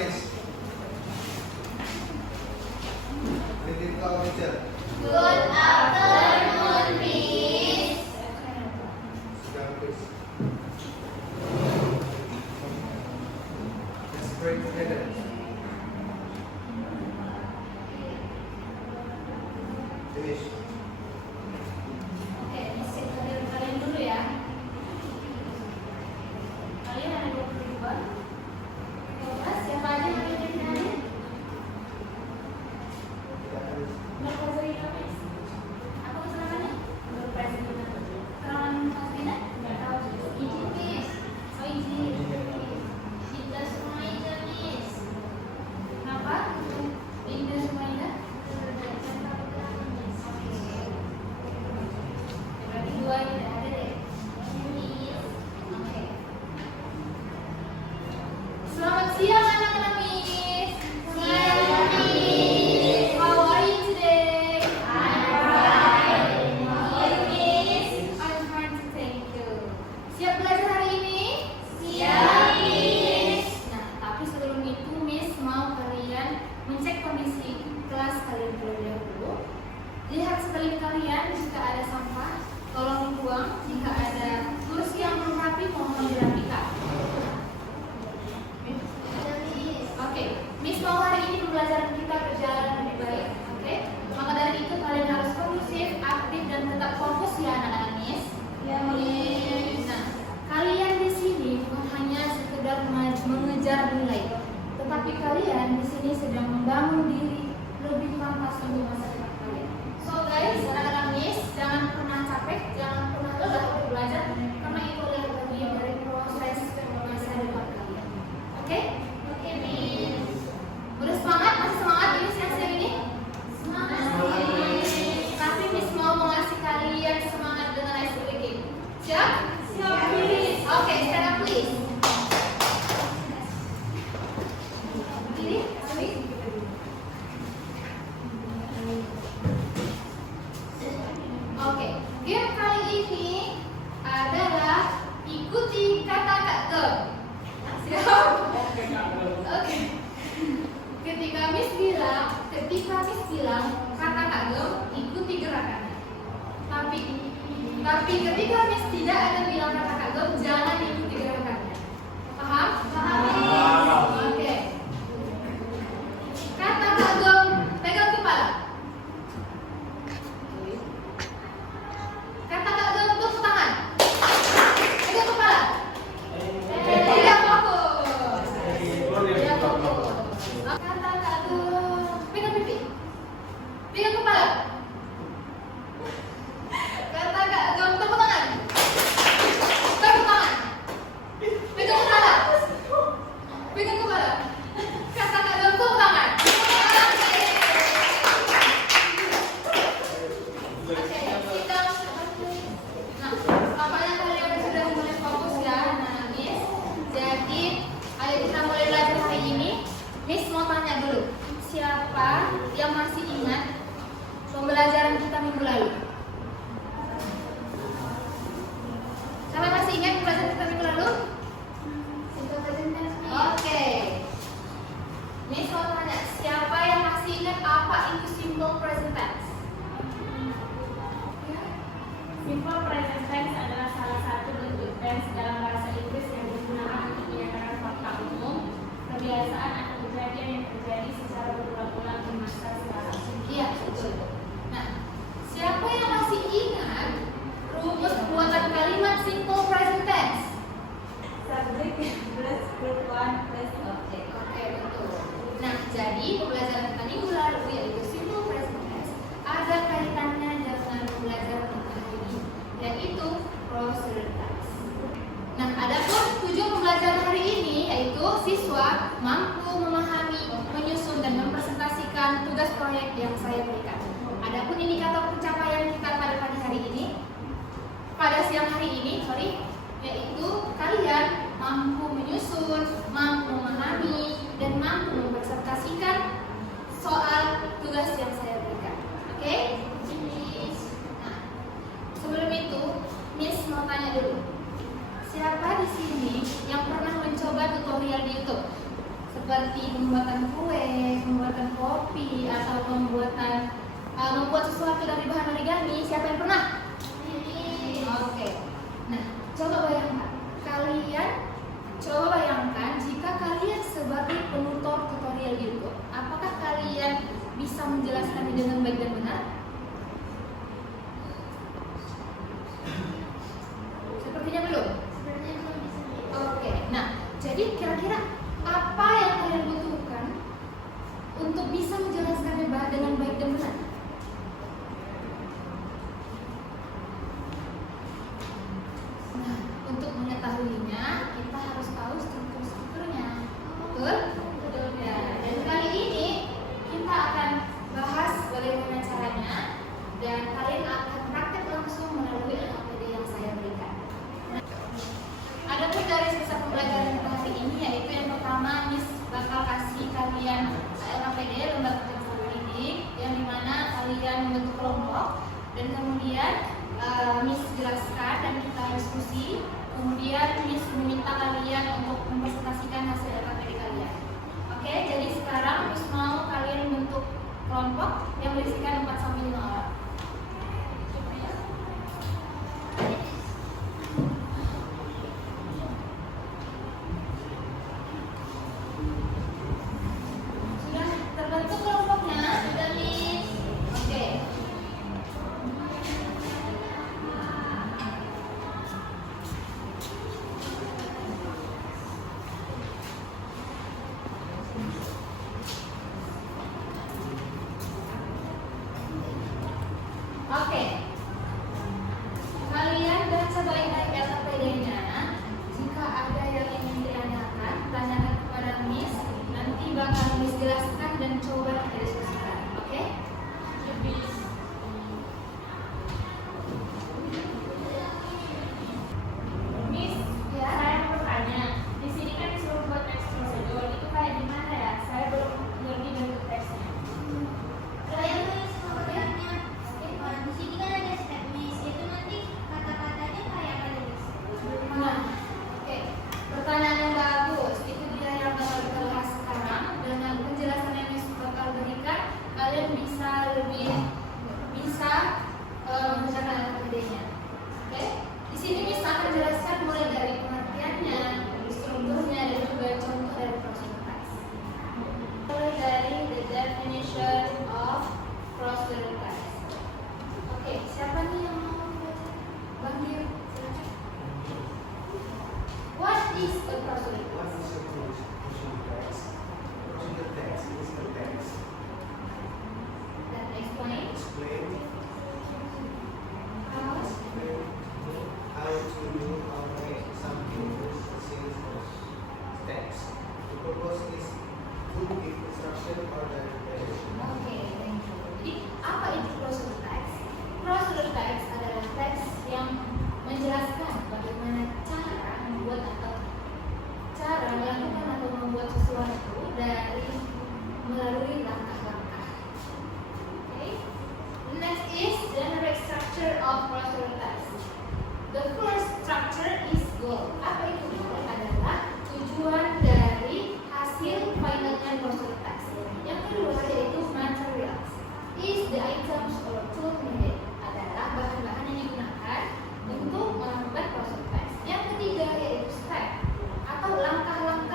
Miss. Greeting to our teacher. Good afternoon, Miss. Sit down, please. Let's pray together. Finish. Oke, Miss cek kalian dulu ya. Kalian ada 22. Coba siapa aja yang ada di sini? Apa keterangannya? Keterangan Mas Dina? Nggak tahu. Izin, Miss. Oh, izin. Kita semua izin, Miss. Kenapa? Kita semua izin? Berarti 2 ini tidak ada deh. Oke. Selamat siang anak-anak Miss. Siang Miss. How are you today? I'm fine. How are you Miss? I'm fine too, thank you. Siap belajar hari ini? Siap Miss. Nah, tapi sebelum itu Miss mau kalian mencek kondisi kelas kalian terlebih dahulu. Lihat sekeliling kalian, jika ada sampah tolong dibuang, jika ada kursi yang belum rapi mohon dirapikan. Oke, Miss mau hari ini pembelajaran kita berjalan lebih baik. Oke, maka dari itu kalian harus kondusif, aktif dan tetap fokus ya anak-anak Miss. Ya Miss. Nah, kalian di sini bukan hanya sekedar mengejar nilai, tetapi kalian di sini sedang membangun diri lebih pantas untuk masa depan kalian. So guys, anak-anak Miss, jangan pernah capek, jangan pernah lelah untuk belajar, karena itu adalah bagian dari proses masa depan kalian. Oke? Oke, Miss. Udah semangat? Masih semangat ini siang-siang ini? Semangat. Tapi Miss mau mengasih kalian semangat dengan ice breaking. Siap? Siap, Miss. Oke, stand up please. Ini, Miss. Oke, game kali ini adalah ikuti kata Kak Gem. Siap? Oke. Ketika Miss bilang kata Kak Gem, ikuti gerakannya. Tapi ketika Miss tidak ada bilang kata Kak Gem, jangan ikuti gerakannya. Paham? Paham. Oke. Kata Kak Gem, pegang kepala. Kata Kak Gem, tepuk tangan. Pegang kepala. Tidak fokus. Tidak fokus. Kata Kak Gem, pegang pipi. Pegang kepala. Kata Kak Gem, tepuk tangan. Tepuk tangan. Pegang kepala. Pegang kepala. Kata Kak Gem, tepuk tangan. Oke, kita nah, tampaknya kalian sudah mulai fokus ya, nah Miss. Jadi, ayo kita mulai belajar hari ini. Miss mau tanya dulu, siapa yang masih ingat pembelajaran kita minggu lalu? Siapa yang masih ingat pembelajaran kita minggu lalu? Oke. Miss mau tanya, siapa yang masih ingat apa itu simple present tense? Simple present tense adalah salah satu bentuk tense dalam bahasa Inggris yang digunakan untuk menyatakan fakta umum, kebiasaan atau kejadian yang terjadi secara berulang-ulang di masa sekarang. Iya, betul. Nah, siapa yang masih ingat rumus pembuatan kalimat simple present tense? Subject plus group 1 plus object. Oke, betul. Nah, jadi pembelajaran kita minggu lalu yaitu simple present tense ada kaitannya dengan pembelajaran kita hari ini, yaitu present tense. Nah, adapun tujuan pembelajaran hari ini yaitu siswa mampu memahami, menyusun dan mempresentasikan tugas proyek yang saya berikan. Adapun indikator pencapaian kita pada pagi hari ini, pada siang hari ini, yaitu kalian mampu menyusun, mampu memahami, dan mampu mempresentasikan soal tugas yang saya berikan. Oke? Nah, sebelum itu, Miss mau tanya dulu. Siapa di sini yang pernah mencoba tutorial di YouTube? Seperti pembuatan kue, pembuatan kopi, atau membuat sesuatu dari bahan origami. Siapa yang pernah? Oke. Nah, coba bayangkan jika kalian sebagai penutur tutorial YouTube, apakah kalian bisa menjelaskannya dengan baik dan benar? Sepertinya belum. Oke. Nah, jadi kira-kira apa yang kalian butuhkan untuk bisa menjelaskannya dengan baik dan benar? Nah, untuk mengetahuinya kita harus tahu strukturnya. Betul? Betul ya. Dan kali ini kita akan bahas bagaimana caranya dan kalian akan praktek langsung melalui LKPD yang saya berikan. Nah, adapun dari sisa pembelajaran kita hari ini yaitu yang pertama Miss bakal kasih kalian LKPD, lembaga pendidikan pendidik, yang dimana kalian membentuk kelompok dan kemudian Miss jelaskan dan kita diskusi. Kemudian Miss meminta kalian untuk mempresentasikan hasil LKPD kalian. Oke, jadi sekarang Miss mau kalian membentuk kelompok yang berisikan 4 sampai 5 orang. Sudah terbentuk kelompoknya? Sudah, Miss? Oke. Oke, kalian baca baik-baik LKPD-nya. Jika ada yang ingin ditanyakan, tanyakan kepada Miss. Nanti bakal Miss jelaskan dan coba kita diskusikan. Oke? Miss, Ya. saya mau bertanya. Di sini kan disuruh buat teks prosedur. Itu kayak gimana ya? Saya belum ngerti bentuk teksnya. Saya tulis programnya. Di sini kan ada step miss. Itu nanti kata-katanya kayak apa nih, Miss? Nah, oke. Pertanyaan yang bagus. Itu dia yang bakal kita bahas sekarang. Dengan penjelasan yang Miss bakal berikan, kalian bisa mengerjakan LKPD-nya. Oke? Di sini Miss akan jelaskan mulai dari pengertiannya, strukturnya, dan juga contoh dari proses. Mulai dari the definition of procedure text. Oke, siapa nih yang mau baca? Bang Dio, silakan. What is a procedure What text? is a procedure text? Procedure text is the text That explain explain how how to do or make something with a series of steps. The purpose is to give instruction or direction. Oke, thank you. Jadi apa itu procedure text? Procedure text adalah teks yang menjelaskan bagaimana cara membuat atau cara melakukan atau membuat sesuatu dari melalui langkah-langkah. Oke. Next is generic structure of procedure text. The first structure is goal. Apa itu goal? Adalah tujuan dari hasil final end procedure text. Yang kedua yaitu materials. Is the items or tool needed. Adalah bahan-bahan yang digunakan untuk melakukan procedure text. Yang ketiga yaitu step atau langkah-langkah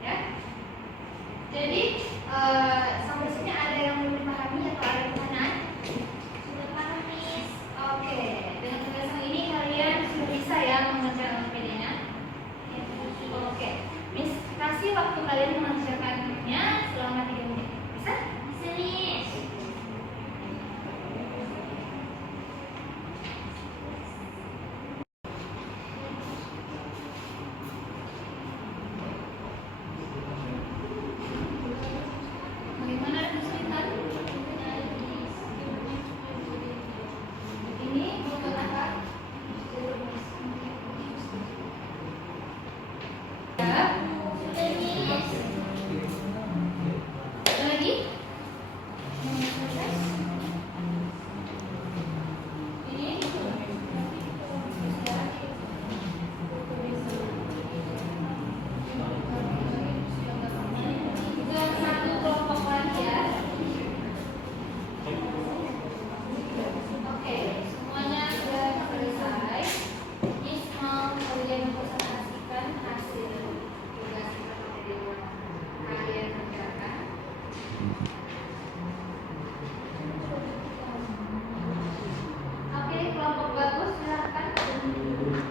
Ya. Jadi sampai sini ada yang belum dipahami atau ada pertanyaan? Sudah paham, Miss. Oke, dengan penjelasan ini kalian sudah bisa ya mengerjakan Wikipedia-nya. Oke, Miss kasih waktu kalian mengerjakannya selama 3 menit. Bisa? Bisa, Miss. Bagaimana kesulitan? Ini butuh apa? Ya. Sudah, Miss. Ada lagi? Yang belum selesai? Ini? Juga satu kelompok lagi ya. Oke, semuanya sudah selesai. Miss mau kalian presentasikan hasil tugas materi yang kalian kerjakan. Oke, kelompok bagus silakan presentasikan.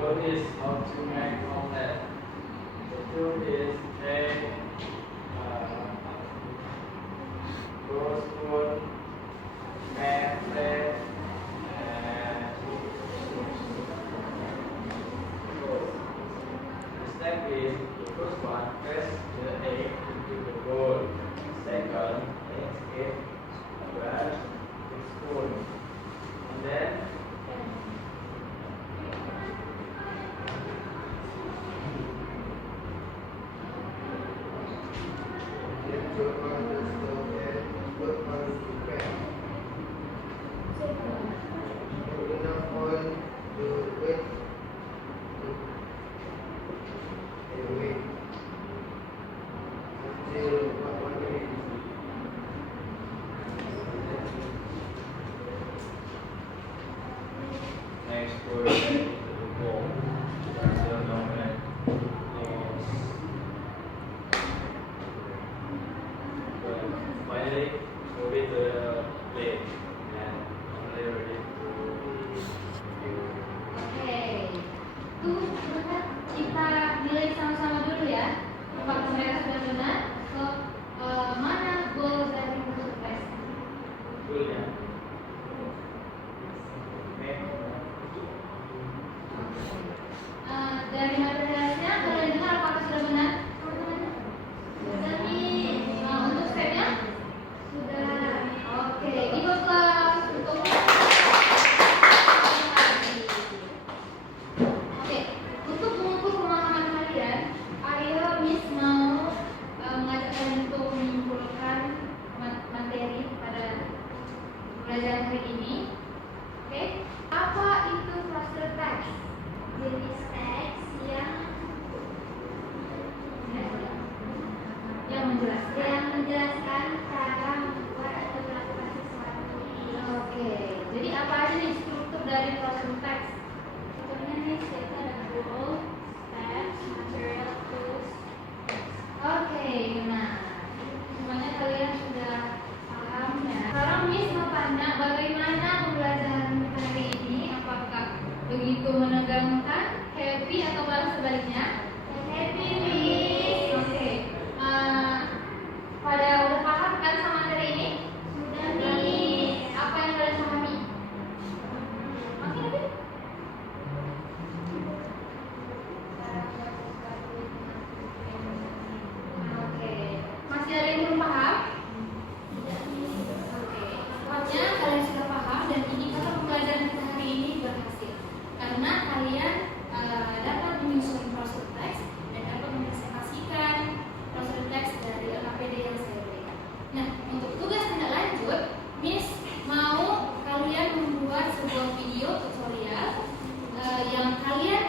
What is how to make omelette? The food is egg, spoon, pan, plate, and the step is the first one, press the egg into the bowl. Second, escape, grab the spoon, and then Then put on the stove and put on the pan. Put enough oil to wet and wait until 1 minute. next put it into the bowl. Until the omelette is finally move it to the plate and omelette ready to be used. Oke, tuh sebentar kita nilai sama-sama dulu ya. Apakah mereka sudah benar? So, mana goal dari bentuk tes? Betul ya? Dari materialnya kalian dengar apakah sudah benar? Sudah, Miss. Untuk stepnya? Sudah. Oke, ikut kelas untuk Oke, untuk mengukur pemahaman kalian, ayo Miss mau mengajak kalian untuk menyimpulkan materi pada pelajaran hari ini. Oke, apa itu cluster text? Jenis teks Yang menjelaskan yang menjelaskan